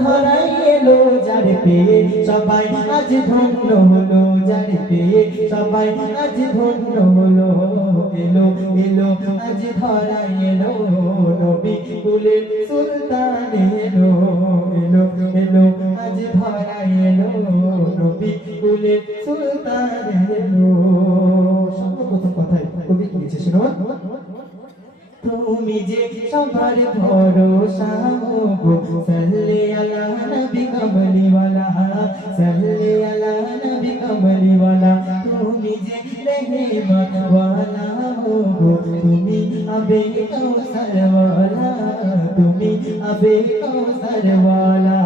ধরাই এলো যার পেয়ে সবাই আজ ধন্য হলো যার পেয়ে সবাই আজ ধন্য হলো এলো এলো আজ ধরাই এলো নবী কুলের সুলতান এলো এলো এলো আজ ধরাই এলো নবী কুলের সুলতান এলো। সর্বপ্রথম কথাই কবি লিখেছে শুনো, তুমি যে সবার ভরসা গো সাল্লি আলা নবী কমলিওয়ালা সাল্লি আলা নবী কমলিওয়ালা তুমি যে রহমত ওয়ালা গো তুমি আবে কৌসর ওয়ালা তুমি আবে কৌসর ওয়ালা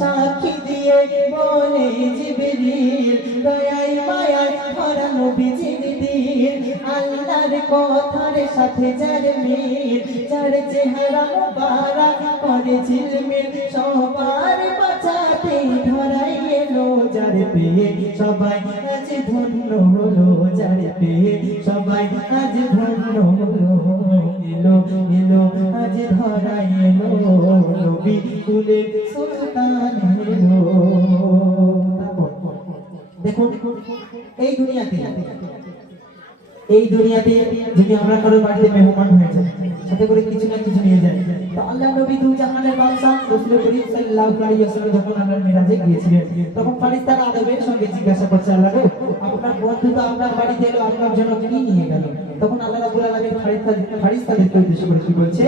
সাক্ষী দিয়ে বলে জিবরিল দয়ায় মায়ায় ভরা নবীজির দিল আল্লাহর কথার সাথে যার মিল যার চেহারা মুবারক করে ঝিলমিল সবার বাঁচাতে ধরাই এলো যার পেয়ে সবাই আজ ধন্য হলো যার পেয়ে সবাই আজ ধন্য হলো এলো এলো আজ ধরাই এলো নবী কুলের সুলতান এলো। দেখুন এই দুনিয়াতে যদি আমরা কারো বাড়িতে মেহমান হয়ে যাই সাথে করে কিছু না কিছু নিয়ে যাই, তো আল্লাহ নবী দু জাহানের বাদশা রাসূল করিম সাল্লাল্লাহু আলাইহি ওয়াসাল্লাম যখন আল্লাহর মিরাজে গিয়েছিলেন তখন ফেরেশতারা আদবের সঙ্গে জিজ্ঞাসা করছে, আল্লাহ গো আপনার বন্ধু তো আপনার বাড়িতে এলো আপনার জন্য কি নিয়ে গেল? তখন আল্লাহ রাব্বুল আলামিন ফেরেশতাদেরকে উদ্দেশ্য করে কি বলছে,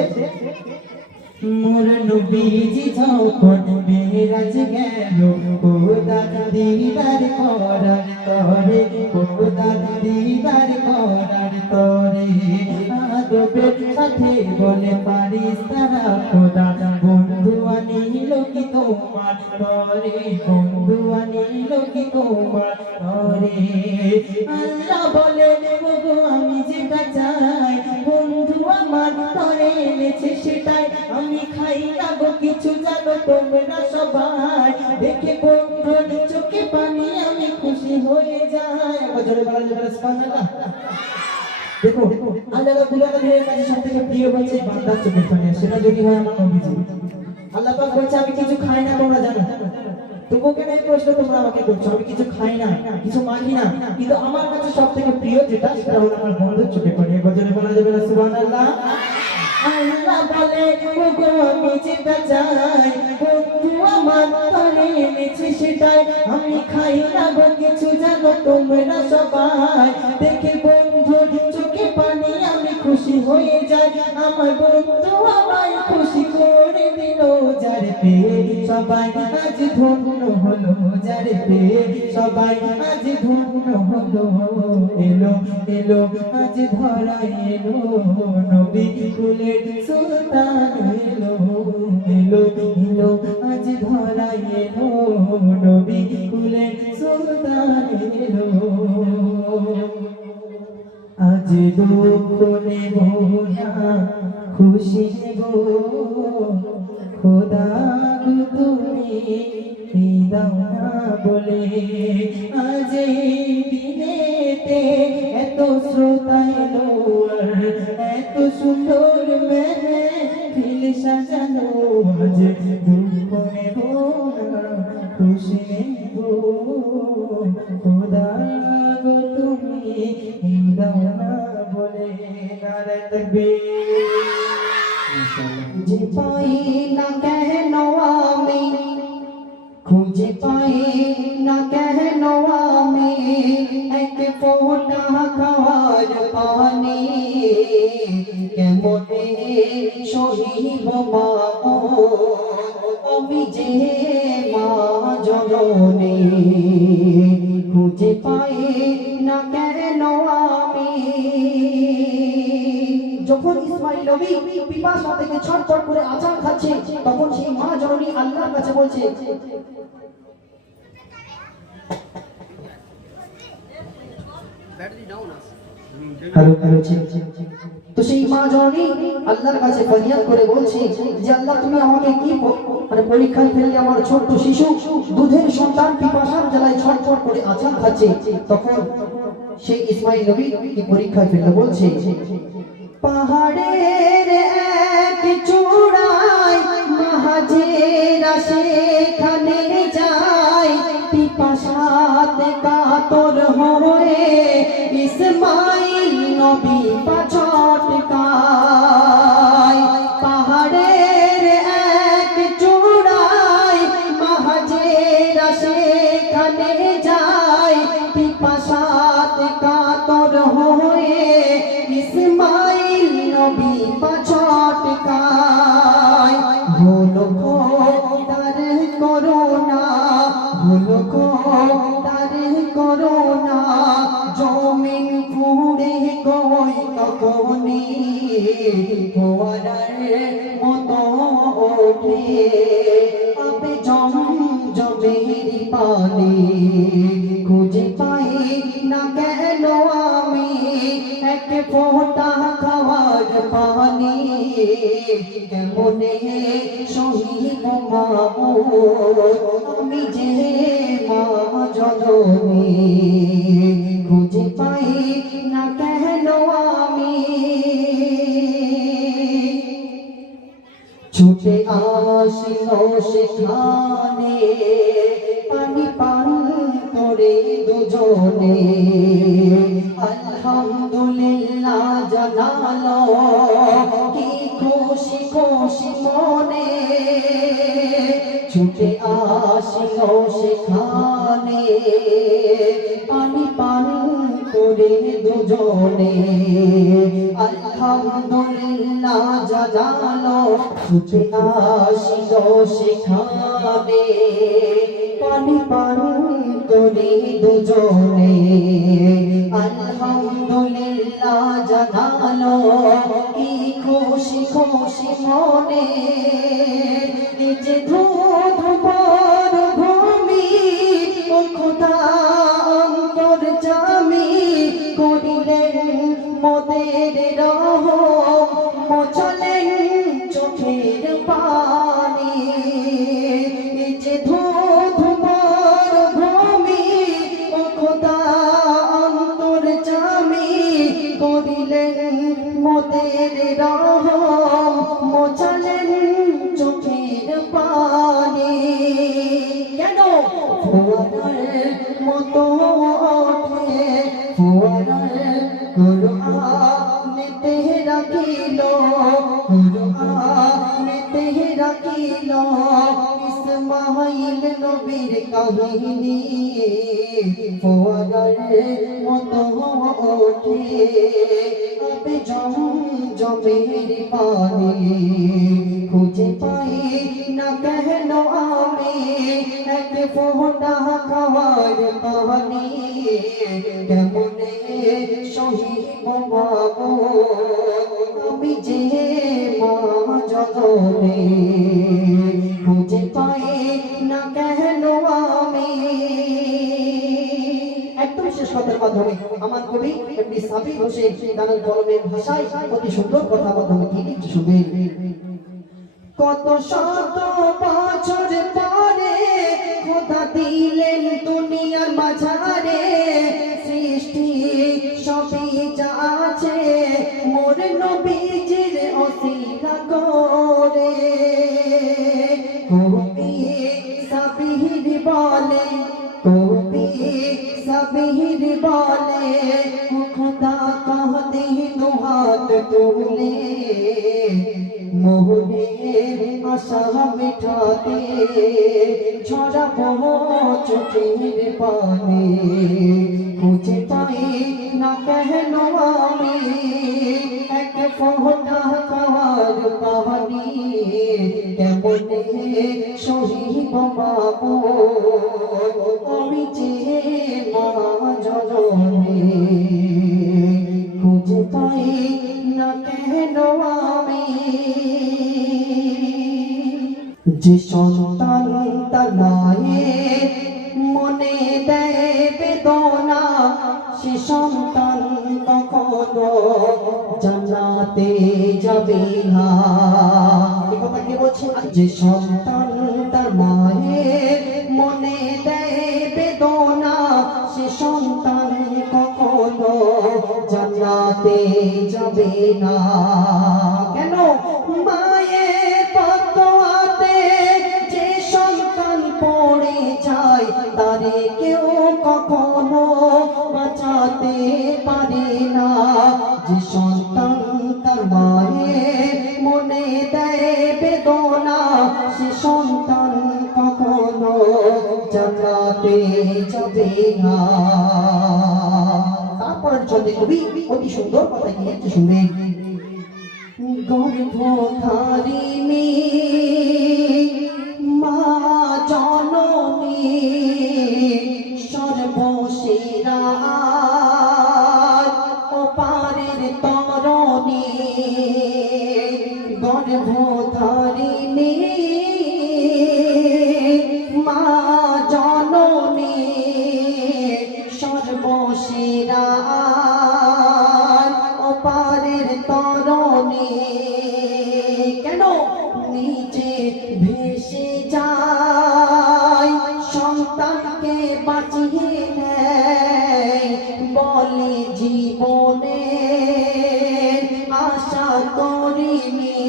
মোর নবীজি যখন মেরাজ গেল খোদা দিদার করার তরে খোদা দিদার করার তরে আদবের সাথে বলে ফেরেশতারা খোদা বন্ধু আনিল কি তোমার তরে বন্ধু আনিল কি তোমার তরে আল্লাহ বলে গো আমি যেটা চাই বন্ধু আমার তরে এনেছে সেটাই আমি খাই না গো কিছু জানো তোমরা সবাই দেখে বন্ধুর চোখে পানি আমি খুশি হয়ে যাই। আবার জোরে বলা যাবে সুবহানাল্লাহ। দেখো আল্লাহ রাব্বুল আলামিনের কাছে সবথেকে প্রিয় হচ্ছে বান্দার চোখের পানি, সেটা যদি হয় আমার নবীজি। আল্লাহ পাক বলছে আমি কিছু খাই না তোমরা জানো, তবুও কেন এই প্রশ্ন তোমরা আমাকে করছো? আমি কিছু খাই না কিছু মানি না, কিন্তু আমার কাছে সবথেকে প্রিয় যেটা সেটা হলো আমার বন্ধুর চোখে পানি। আবার জোরে বলা যাবে সুবহানাল্লাহ। আল্লাহ বলে ওগো আমি যেটা চাই বন্ধু আমার তরে এনেছে সেটাই আমি খাই না গো কিছু জানো তোমরা সবাই দেখে বন্ধুর চোখে পানি আমি খুশি হয়ে যাই আমার বন্ধু আমায় খুশি করে দিল যার পেয়ে সবাই আজ ধন্য হলো যার পেয়ে সবাই আজ ধন্য হলো এলো এলো আজ ধরা এলো নবী কুলের সুলতান এলো এলো এলো আজ ধরা এলো নবী কুলের সুলতান এলো। আজ দুঃখ নেব না খুশি নেব খোদা গো তুমি দাও না বলে আজ এই দিনেতে এত শ্রোতা এলো এত সুন্দর মেহফিল সাজানো আজ দুঃখ নেব না খুশি নেব খোদা গো তুমি দাও না বলে। নারে তাকবীর। খুঁজে পাই না কেন আমি খুঁজে পাই না কেন আমি এক ফোঁটা খাওয়ার পানি কেমনে সহিব মা আমি যে মা জননী খুঁজে পাই না কেন আমি। যখন ইসমাঈল নবী পিপাসা থেকে ছটফট করে আচার খাচ্ছে তখন সেই মা জননী আল্লাহর কাছে বলছে তো সেই মা জননী আল্লাহর কাছে ফরিয়াদ করে বলছে যে আল্লাহ তুমি আমাকে কি পরীক্ষায় ফেললে আমার ছোট্ট শিশু দুধের সন্তান পিপাসার জ্বালায় ছটফট করে আচার খাচ্ছে। তখন সেই ইসমাঈল নবী কি পরীক্ষায় ফেললে বলছে পাহাড়ের এক চূড়ায় মাঝে সেখানে যায় পিপাসাতে কাতর হয়ে ইসমাইল নবী পাছটকায় পাহাড়ের এক চূড়ায় মাহাজেরা সেখানে যায় পিপাসাতে কাতর হয়ে ইসমাইল নবী পাছটকায় হলো খোদার করোনা হলো খোদার করোনা জমিন পুড়ে গই তখনি ফোয়ারার মতো ওঠে আবে জমের পানি খুঁজে পাই না কেন আমি এক ফোঁটা খাওয়ার পানি কেমনে শহীদ মাবুদ আমি যে মা জননী খুঁজে পাই না কেন আমি ছুটে আসিল সেখানে পানি পান করে দুজনে আলহামদুলিল্লাহ জানালো কি খুশি খুশি মনে ছুটে আসিল সেখানে পানি পান করে দুজনে আলহামদুলিল্লাহ জানালো ছুটে আসিল সেখানে পানি পান করে দুজনে আলহামদুলিল্লাহ জানালো কি খুশি খুশি মনে নিজে ধুধ পর ভূমি ও খোদা অন্তর জামি করিলেন মোদের রহম মোছালেন চোখের পানি নিজে ধুধ পর ভূমি ও খোদা অন্তর জামি করিলেন মোদের রহম মোছালেন চোখের পানি কেন ফোয়ারার মতো ওঠে ফোয়ারার কুরআনেতে রাখিল কুরআনেতে রাখিল ইসমাইল নবীর কাহিনী ফোয়ারার মতো ওঠে আবে জমের পানি খুঁজে পাই না কেন আমি এক ফোঁটা খাওয়ার পানি কেমনে শহীদ বাবু আমি যে মা জননী খুঁজে পাই না কেন আমি একদম শেষ কথার মাধ্যমে আমার কবি এমনি সাবির হোসেন গানের কলমের ভাষায় অতি সুন্দর কথা মাধ্যমে কি লিখছে শুনবেন কত শত বছর পরে খোদা দিলেন দুনিয়ার মাঝারে সৃষ্টি সবই যা আছে মোর নবীজির ওসিলা করে কবি সাবির বলে কবি সাবির বলে খোদা कहते দুহাত তুলে মোহনে আশা মিঠাতে ছড়াবো চোখের পানি খুঁজে পাই না কেন আমি এক ফোঁটা খাওয়ার পানি কেমনে শহীদ বাবু আমি যে মা জননী খুঁজে পাই না কেন আমি যে সন্তান তার মায়ের মনে দেয় বেদনা সে সন্তান কখনো জান্নাতে যাবে না এই কথা কে বলছে যে সন্তান তার মায়ের মনে দেয় বেদনা সে সন্তান কখনো জান্নাতে যাবে না কেন মায়ের পদ্মাতে যে সে সন্তান কখনো জান্নাতে যাবে না। তারপরের ছন্দে কবি অতি সুন্দর কথা গিয়েছে, শুনবেন। গর্ভধারিণী মা জননী সর্বসেরা ওপারের তরণী, গর্ভধারিণী মা জননী সর্বসেরা ওপারের তরণী, কেন নিচে ভেসে যায় সন্তানকে বাঁচিয়ে নেয়, বলে জীবনে আশা করিনি,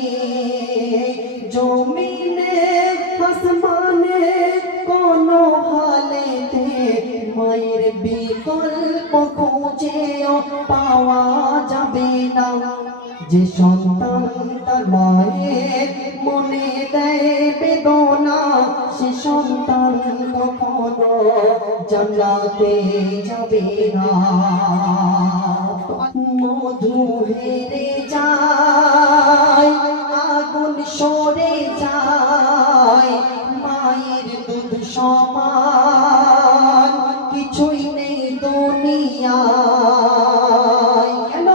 জমিনে আসমানে কোনো হালেতে মায়ের বিকল্প খুঁজেও পাওয়া যাবে না। যে সন্তান তার মায়ের মনে দেয় বেদনা, সে সন্তান কখনো জান্নাতে যাবে না। মধু হেরে যায়, আগুন সরে যায়, মায়ের দুধ সমান কিছুই নেই দুনিয়ায়, কেন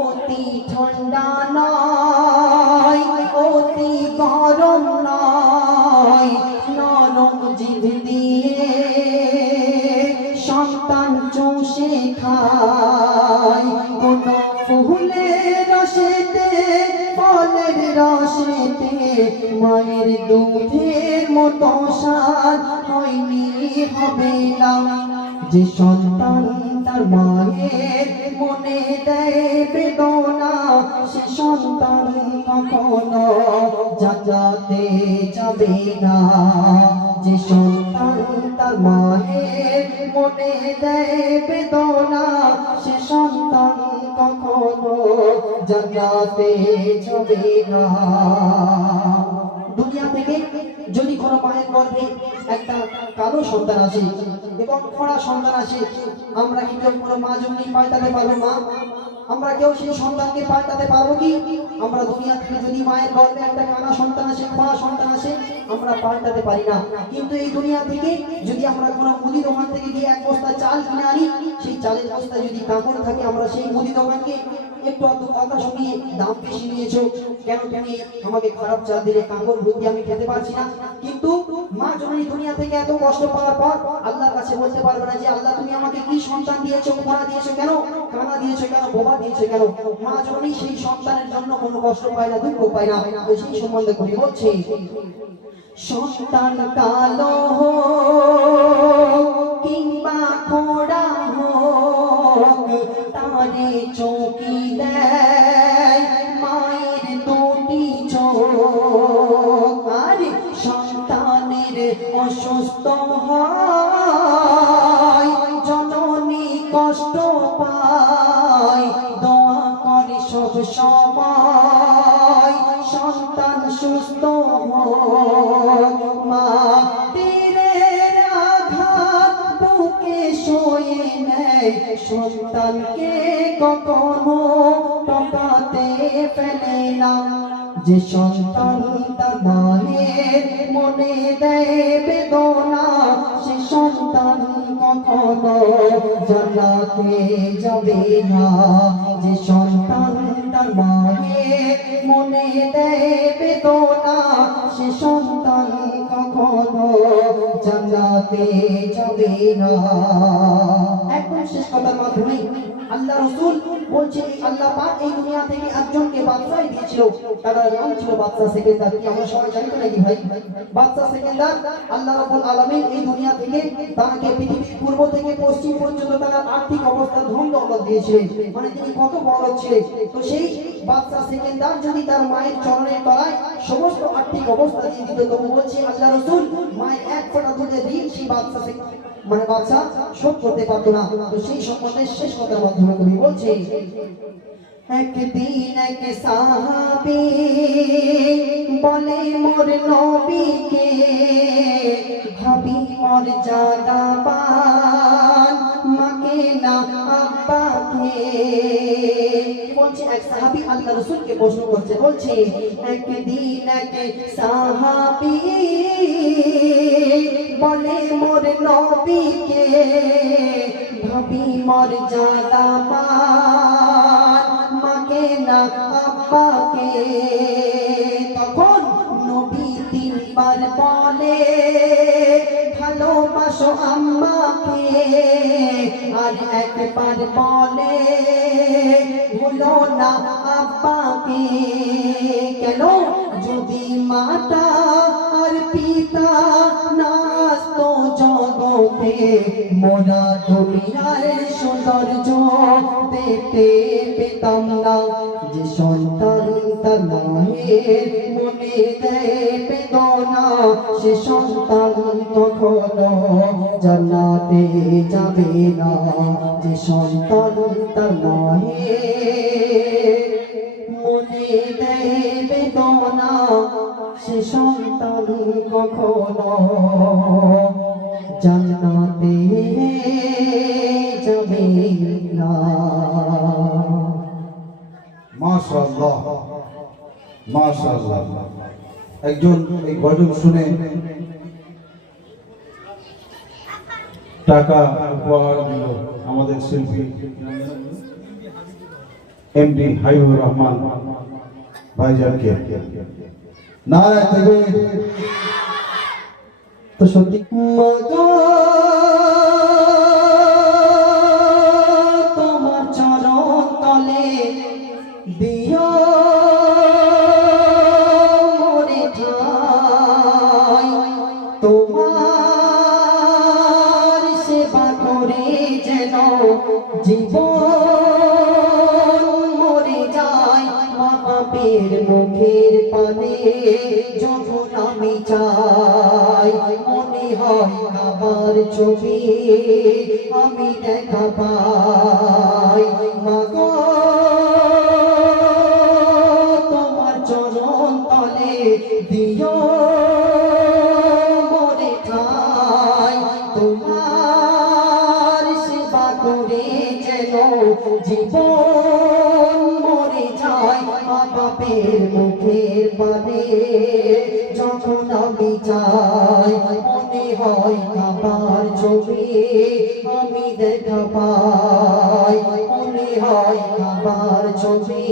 অতি ঠান্ডা নয়, অতি গরম নয়, নরম জিভ দিয়ে সন্তান চষে খায়, কোন ফুলের রসেতে ফলের রসেতে মায়ের দুধের মতো স্বাদ হয়নি, হবে না। যে সন্তান তার মায়ের মনে দেয় বেদনা, সে সন্তান কখনো জান্নাতে যাবে না। যে সন্তান তার মায়ের মনে দেয় বেদনা, সে সন্তান কখনো জান্নাতে যাবে না। দুনিয়া থেকে যদি কোনো মায়ের গর্ভে একটা কালো সন্তান আসে এবং খোড়া সন্তান আসে, আমরা কি কেউ কোনো মা জননী পাল্টাতে পারবো? মা আমরা কেউ সেই সন্তানকে পাল্টাতে পারবো কি? আমরা দুনিয়া থেকে যদি মায়ের গর্ভে একটা কানা সন্তান আসে, খোড়া সন্তান আসে, আমরা পাল্টাতে পারি না। কিন্তু এই দুনিয়া থেকে যদি আমরা কোনো মুদি দোকান থেকে গিয়ে এক বস্তা চাল কিনে আনি, সেই চালের বস্তায় যদি কাপড় থাকে, আমরা সেই মুদি দোকানকে একটু অত কথা শুনিয়ে দাম বেশি নিয়েছো কেন, তুমি আমাকে খারাপ চাল দিলে, কাপড় ভর্তি আমি খেতে পারছি না। কিন্তু মা জননী দুনিয়া থেকে এত কষ্ট পাওয়ার পর আল্লাহর কাছে বলতে পারবে না যে আল্লাহ তুমি আমাকে কি সন্তান দিয়েছো, খোড়া দিয়েছো কেন, কানা দিয়েছো কেন, বোবা দিয়েছো কেন। মা জননী সেই সন্তানের জন্য কোনো কষ্ট পায় না, দুঃখ পায় না। তো সেই সম্বন্ধে করে বলছে, সন্তান কালো কিংবা খোড়া হোক, তারে চৌকি দেয় মায়ের দুটি চোখ। আর সন্তানের অসুস্থ হয়, জননী কষ্ট পায়, দোয়া করে সব সময় সন্তান সুস্থ হোক। মা তীরের আঘাত বুকে সয়ে নেয়, সন্তানকে কখনো টকাতে ফেলে না। যে সন্তান তার মায়ের মনে দেয় বেদনা, সে সন্তান কখনো জান্নাতে যাবে না। যে সন্তান তার মায়ের মনে দেয় বেদনা, সে সন্তান কখনো জান্নাতে যাবে না। একদম শেষ কথার মাধ্যমে আল্লাহ রাসূল বলছে, আল্লাহ পাক এই দুনিয়া থেকে একজনকে বাদশাহী দিয়েছিল, তার নাম ছিল বাদশা সেকেন্দার। কি আমরা সবাই জানি নাকি ভাই? বাদশা সেকেন্দার আল্লাহ রাব্বুল আলামিন এই দুনিয়া থেকে তাকে পৃথিবীর পূর্ব থেকে পশ্চিম পর্যন্ত তার আর্থিক অবস্থা ধন দৌলত দিয়েছিলেন, মানে তিনি কত বড় ছিলেন। তো সেই বাদশা সেকেন্দার যদি তার মায়ের চরণের তলায় সমস্ত আর্থিক অবস্থা দিয়ে দিত, তবু বলছে আল্লাহ রাসূল মায়ের এক ফোঁটা দুধের ঋণ সেই বাদশা মানে বাদশা শোধ করতে পারতো না। তো সেই সম্বন্ধে শেষ কথার মাধ্যমে কবি বলছে, একদিন এক সাহাবী বলে মোর নবীকে ভাবি মর্যাদা পান মাকে না আব্বাকে। বলছে এক সাহাবী আল্লাহ রাসূলকে প্রশ্ন করছে, বলছে একদিন এক সাহাবী বলে মোর নবীকে ভাবি মর্যাদা পান মাকে না আব্বাকে। তখন নবী তিনবার বলে ভালোবাসো আম্মাকে, আর একবার বলে ভুলো না আব্বাকে। কেন? যদি মাতা আর পিতা নাস্তো জগতে মোরা দুনিয়ার সৌন্দর্য দেখতে পেতাম না। যে সন্তান তার মায়ের মনে দেয় বেদনা, সে সন্তান কখনো জান্নাতে যাবে না। যে সন্তান তার মায়ের মনে দেয় বেদনা, সে সন্তান কখনো জান্নাতে যাবে না। মাশাআল্লাহ মাশাআল্লাহ। একজন এই গজল শুনে টাকা উপহার দিল আমাদের শিল্পী এমডি হাবিবুর রহমান ভাইজানকে। নারায়ে তাকবীর। তো সত্যি মাগো তোমার চরণ তলে দিও মোরে ঠাই, তোমার সেবা করে যেন জীবন মরে যায়। মা বাপের মুখের পানে যখন আমি চাই, মনে হয় আবার ছবি আমি দেখা পাই। মাগো তোমার চরণ তলে দিও মোরে ঠাই, তোমার সেবা করে যেন জীবন মরে যায়। মা বাপের মুখের পানে যখন আমি চাই, মনে হয় আবার ছবি আমি দেখা পাই। মনে হয় আবার ছবি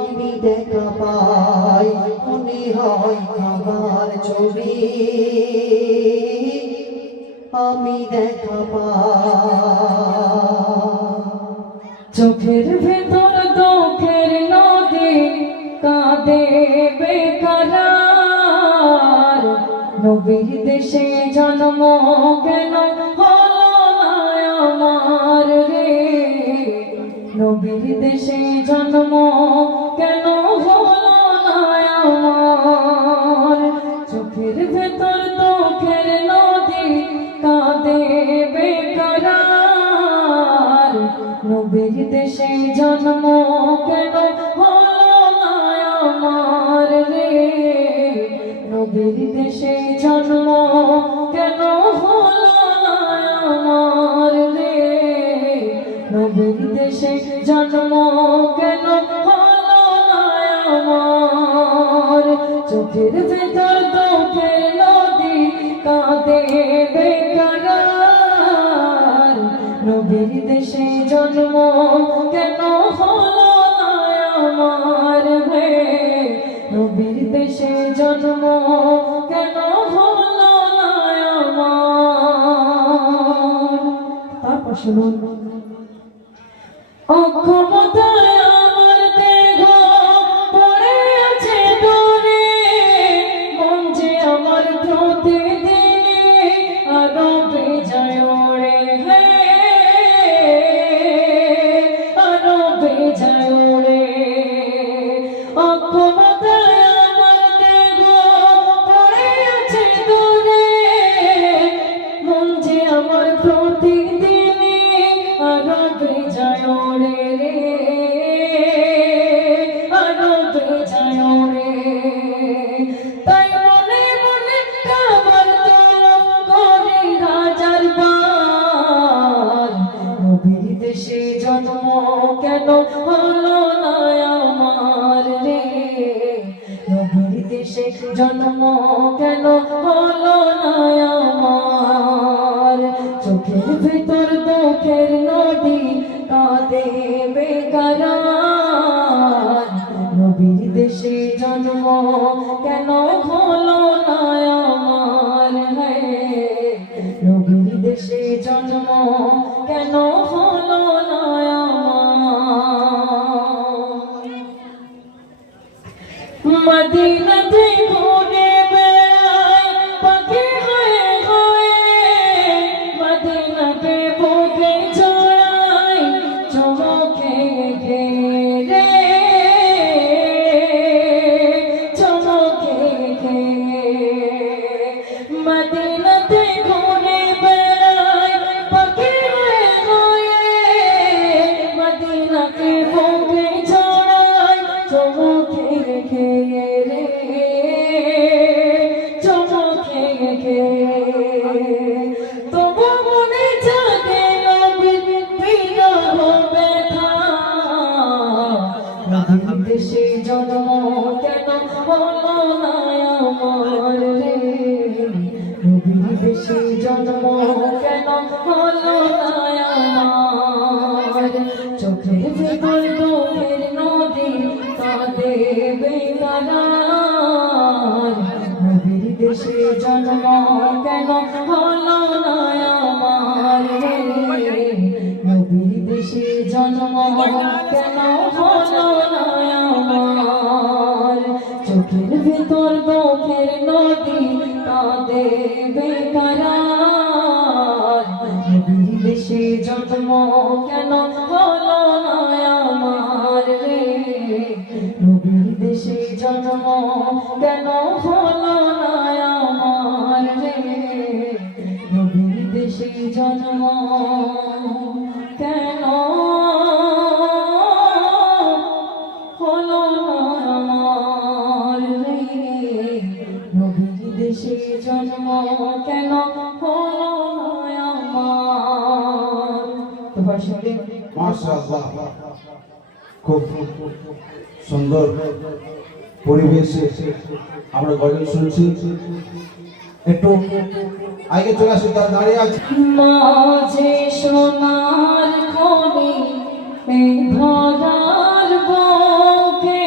আমি দেখা পাই। মনে হয় আবার ছবি আমি দেখা পাই। চোখের ভেতর দুঃখের নদী কাঁদে বেকারার, নবীর দেশে জন্ম কেন হলো না আমার রে। নবীর দেশে জন্ম কেন হলো না আমার। চোখের ভেতর দুঃখের নদী কাঁদে বেকারার, নবীর দেশে জন্ম কেন হলো না আমার রে। নবীর দেশে জন্ম কেন হলো না আমার রে। নবীর দেশে জন্ম কেন হলো না আমার। চোখের ভেতর দুঃখের নদী কাঁদে বেকারার, নবীর দেশে জন্ম কেন হলো না আমার হে। নবীর দেশে জন্ম কেন হলো না আমার। তারপর শুনুন, অক্ষমতায় আমার দেহ পড়ে আছে দূরে, মন যে আমার প্রতিদিনে আরো বেজায় ওড়ে হে, আরো বেজায় ওড়ে। অক্ষমতায় আমার দেহ পড়ে আছে দূরে, মন যে আমার প্রতিদিনে জন্ম কেন হলো না আমার চোখের ভেতর দুঃখের নদী কাঁদে বেকারার নবীর দেশে জন্ম কেন হলো না আমার নবীর দেশে জন্ম কেন হলো না আমার মদিনাতে ঘুরে বেড়াই পাখি হয়ে হয়ে মদিনাকে বুকে জড়াই চমকে ঘেরে চমকে ঘেরে মদিনাতে ঘুরে বেড়াই পাখি হয়ে হয়ে মদিনাকে বুকে জড়াই চমকে ঘেরে চমকে ঘেরে তবু মনে জাগে নবীর বিরহ ব্যথা নবীর দেশে জন্ম কেন হলো না আমার রে নবীর দেশে জন্ম কেন হলো না আমার চোখের ভেতর দুঃখের নদী কাঁদে বেকারার নবীর দেশে জন্ম কেন হলো না আমার রে নবীর দেশে জন্ম কেন হলো না আমার চোখের ভেতর দুঃখের নদী কাঁদে বেকারার নবীর দেশে জন্ম কেন হলো না আমার রে নবীর দেশে জন্ম কেন হলো না আমার রে নবীর দেশে জন্ম কেন হলো না আমার রে নবীর দেশে জন্ম কেন হলো না আমার তো ভাষণে মাশাআল্লাহ, খুব সুন্দর পরিবেশে আমরা গজল শুনছি। একটু আগে চলে আসি, তার দাঁড়িয়ে আছে। মাঝে সোনার খনি এই ধরার বুকে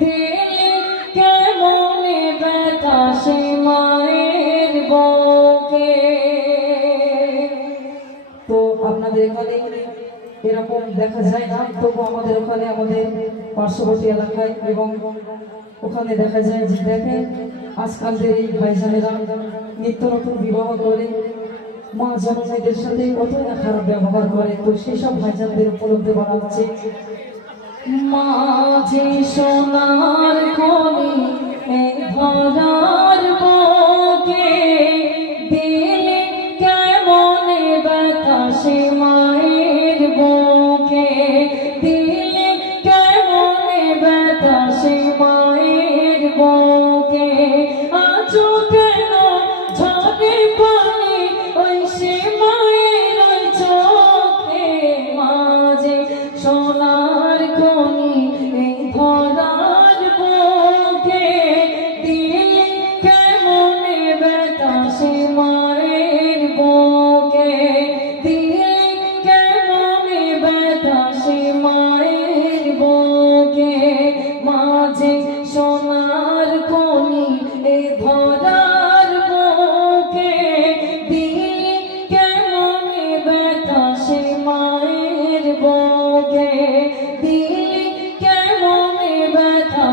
দিল কেমনে ব্যথা সে মায়ের বুকে। তো আপনাদের এখানে এরকম দেখা যায় না, তবু আমাদের ওখানে আমাদের পার্শ্ববর্তী এলাকায় এবং ওখানে দেখা যায় যে দেখেন আজকালদের এই ভাইজানেরা নিত্য নতুন বিবাহ করে মা জনমেদের সাথে কত না খারাপ ব্যবহার করে। তো সেসব ভাইজানদের উপলব্ধি করা হচ্ছে মাঝে সোনার খনি এই ধরার বুকে দিল কেমনে ব্যথা সে মায়ের বুকে দিল কেমনে ব্যথা সে মায়ের বুকে আজও কেন ঝরে পানি ওই সে মায়ের ওই চোখে মাঝে সোনার খনি এই ধরার বুকে দিল কেমনে ব্যথা সে মায়ের বুকে দিল কেমনে ব্যথা সে মায়ের বুকে মাঝে সোনার খনি এই ধরার বুকে দিল কেমনে ব্যথা সে মায়ের বুকে দিল কেমনে ব্যথা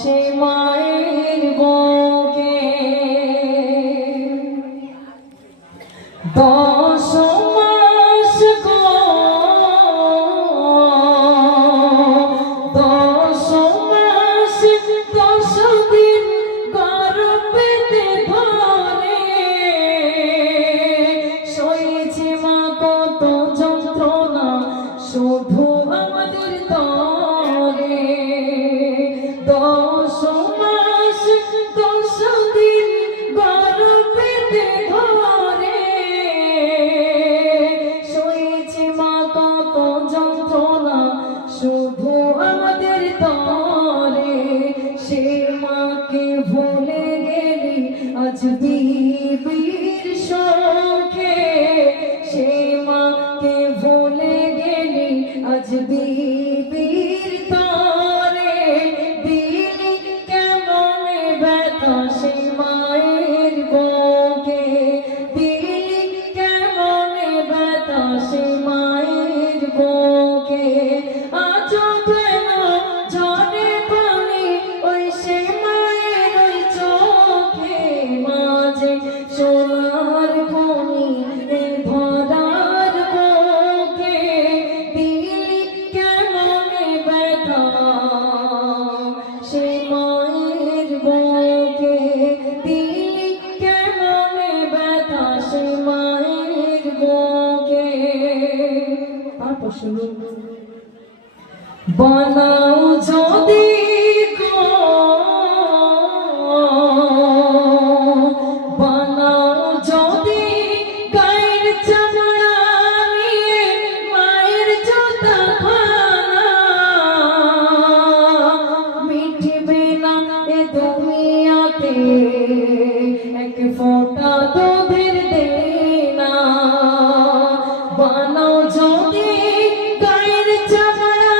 সে মায়ের বুকে। 10 মাস গো 10 মাস 10 দিন গর্ভেতে ধরে সয়েছে মা কত যন্ত্রণা শুধু আমাদের তরে। 10 মাস 10 দিন গর্ভেতে ধরে সয়েছে মা কত যন্ত্রণা শুধু আমাদের তরে। সে সে মায়ের বুকে দিলি কেমনে ব্যথা সে মায়ের বুকে আজও কেন ঝরে পানি ওই সে মায়ের ওই চোখে মাঝে সোনার খনি এ ধরার বুকে দিলি কেমনে ব্যথা সে মায়ের বুকে দিলি কেমনে ব্যথা সে মায়ের বুকে তারপর শুনুন বানাও যদি গো বানাও যদি গায়ের চামড়া নিয়ে মায়ের জুতা খানা মিটবে না এ দুনিয়াতে এক ফোঁটা দুধের দেনা বানাও যদি গায়ের চামড়া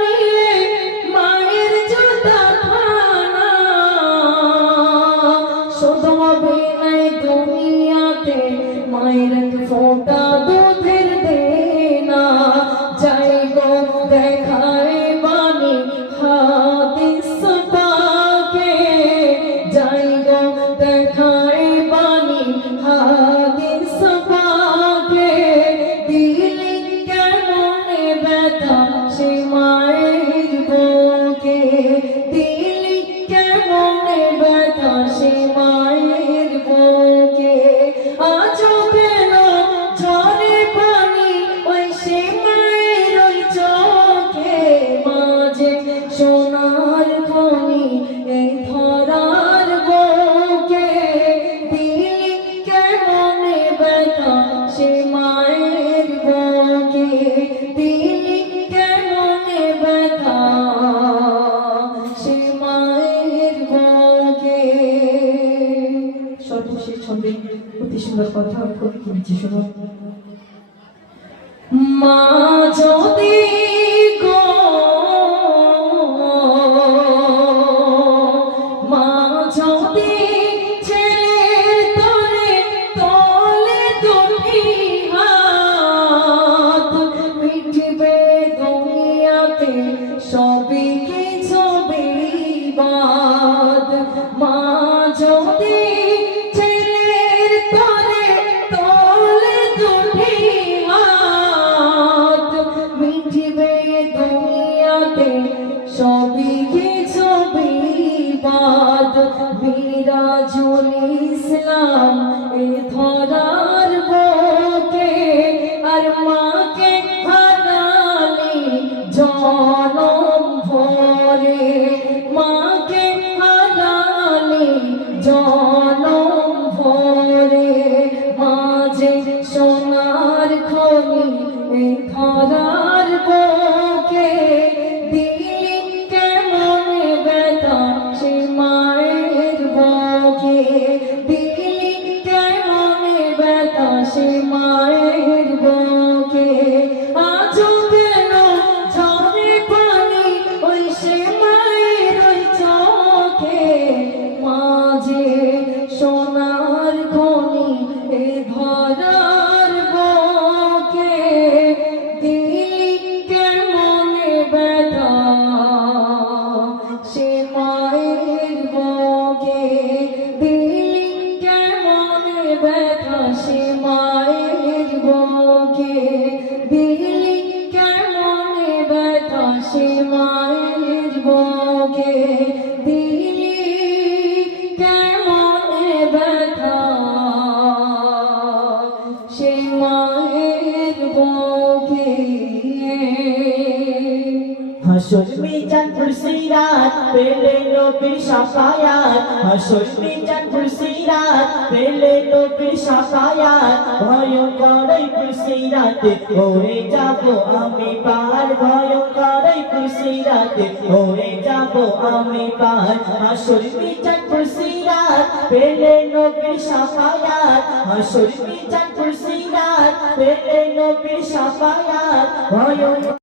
নিয়ে মায়ের জুতা খানা শোধ হবে না এ দুনিয়াতে মায়ের এক ফোঁটা দুধের দেনা যাই গো দেখায় বাণী হাদিস পাকে যাই গো দেখায় বাণী হাদিস পাকে দিলি কেমনে ব্যথা সে মায়ের বুকে দিলি কেমনে ব্যথা সে মায়ের বুকে আজও কেন ঝরে পানি ওই সে মায়ের ওই চোখে মাঝে সোনার খনি এই ধরার বুকে দিলি কেমনে ব্যথা সে মায়ের বুকে দিলি কেমনে ব্যথা সে মায়ের বুকে সর্বশেষ ছন্দে অতি সুন্দর কথা বলছি শুনুন মা যদি গো মা যদি ছেলের তরে তলে দুটি হাত মিটবে দুনিয়াতে সবই কিছু বিবাদ মা যদি ছেলের তরে তলে দুটি হাত মিটবে দুনিয়াতে সবই কিছু বিবাদ মিরাজুল ইসলাম এ ধরার বুকে আর মাকে হারালি জনম ভরে মাকে হারালি জনম ভরে মাঝে সোনার খনি এ ধরার বুকে দিলি কেমনে ব্যথা সে মায়ের বুকে দিলি কেমনে ব্যথা সে মায়ের বুকে আজও কেন ঝরে পানি ওই সে মায়ের ওই চোখে মাঝে সোনার খনি এ ধরার বুকে দিলি কেমনে ব্যথা সে মায়ের বুকে দিলি কেমনে ব্যথা সে মায়ের বুকে দিলি কেমনে ব্যথা সে মায়ের বুকে দিলি কেমনে ব্যথা সে মায়ের বুকে হাসর মিজান ফুলসিরাত পেলে নবীর শাফায়াত হাসর মিজান ফুলসিরাত পেলে নবীর শাফায়াত ভয়ঙ্কর এই ফুলসিরাতে হয়ে যাব আমি পার ভয়ঙ্কর এই ফুলসিরাতে হয়ে যাব আমি পার হাসর মিজান ফুলসিরাত পেলে নবীর শাফায়াত হাসর মিজান ফুলসিরাত পেলে নবীর শাফায়াত ভয়ঙ্কর